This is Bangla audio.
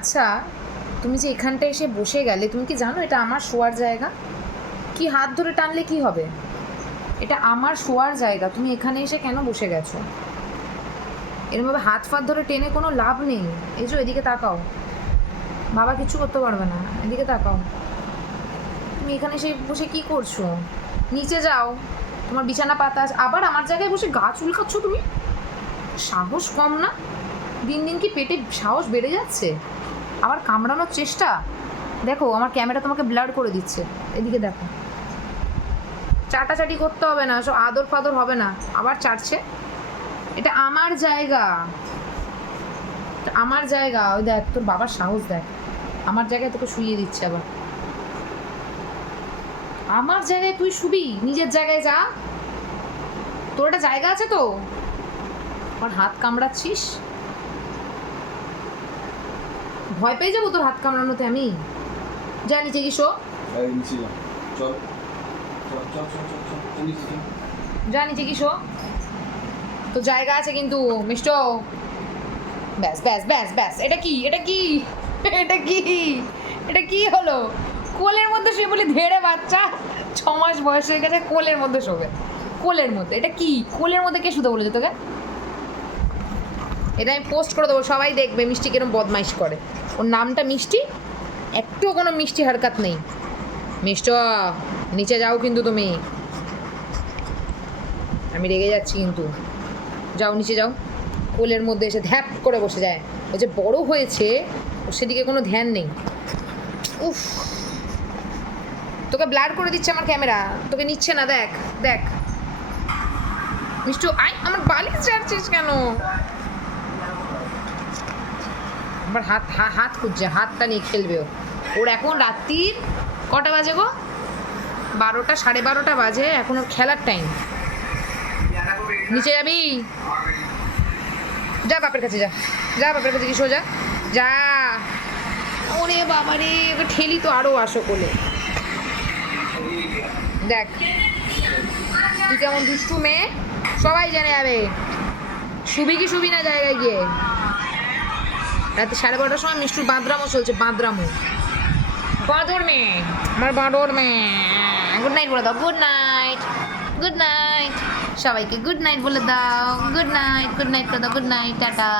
আচ্ছা, তুমি যে এখানটা এসে বসে গেলে, তুমি কি জানো এটা আমার শোয়ার জায়গা? কি হাত ধরে টানলে কি হবে? এটা আমার শোয়ার জায়গা, তুমি এখানে এসে কেন বসে গেছো? এরমভাবে হাত ফাত ধরে টেনে কোনো লাভ নেই। এই যে এদিকে তাকাও, বাবা কিচ্ছু করতে পারবে না, এদিকে তাকাও। তুমি এখানে এসে বসে কি করছো? নিচে যাও, তোমার বিছানা পাতা আছে। আবার আমার জায়গায় বসে গা চুলকাচ্ছ তুমি? সাহস কম না? দিন দিন কি পেটে সাহস বেড়ে যাচ্ছে? আবার কামড়ানোর চেষ্টা। দেখো আমার ক্যামেরা তোমাকে ব্লার করে দিচ্ছে, এদিকে দেখো। চাটাচাটি করতে হবে না, সব আদর ফাদর হবে না, আবার চাটছে। এটা আমার জায়গা, এটা আমার জায়গা। ওই দেখ তোর বাবার সাহস দেখ, আমার জায়গায় তোকে শুইয়ে দিচ্ছে আবার। আমার জায়গায় তুই শুবি? নিজের জায়গায় যা, তোর একটা জায়গা আছে তো। আমার হাত কামড়াচ্ছিস, ভয় পেয়ে যাবো তোর হাত কামড়ানোতে আমি। যা নিচে কি শো, যা নিচে কি শো, তো জায়গা আছে কিন্তু মিষ্ট। ব্যাস ব্যাস ব্যাস ব্যাস, এটা কি, এটা কি, এটা কি, এটা কি হলো? কোলের মধ্যে শুয়ে বলি ধেড়ে বাচ্চা, 6 মাস বয়স হয়ে গেছে, কোলের মধ্যে শোবে। কোলের মধ্যে, এটা কি? কোলের মধ্যে কে শুতে বলেছে তোকে? এটা আমি পোস্ট করে দেবো, সবাই দেখবে মিষ্টি কিরম বদমাইশ করে। ওর নামটা মিষ্টি, একটুও কোনো মিষ্টি হারকাত নেই। মিষ্ট, নিচে যাও কিন্তু তুমি, আমি রেগে যাচ্ছি কিন্তু। যাও নিচে যাও। কোলের মধ্যে এসে ধ্যাপ করে বসে যায়। ও যে বড় হয়েছে, ও সেদিকে কোনো ধ্যান নেই। উফ, তোকে ব্লার করে দিচ্ছে আমার ক্যামেরা, তোকে নিচ্ছে না। দেখ দেখ মিষ্টু, আই আমার বালিশ ছাড়ছিস কেন? আমার হাত হাত খুঁজছে, হাতটা নিয়ে খেলবে ও। ওর এখন রাত্রির কটা বাজে গো? 12টা, 12:30 বাজে, এখন ওর খেলার টাইম। নিচে যাবি? যা বাপের কাছে, যা যা বাপের কাছে, কি সোজা যা। ওরে বাবারে, ওকে ঠেলি তো আরও আসো কোলে। দেখ তুই কেমন দুষ্টু মেয়ে, সবাই জেনে যাবে। শুবি কি শুবি না জায়গায় গিয়ে? রাতে 12:30টার সময় মিষ্টুর বাঁদরামো চলছে, বাঁদরামো। বাঁদর মেয়ে, আমার বাঁদর মেয়ে। গুড নাইট বলে দাও, গুড নাইট, গুড নাইট। সবাইকে গুড নাইট বলে দাও, গুড নাইট, গুড নাইট করে দাও, গুড নাইট, টাটা।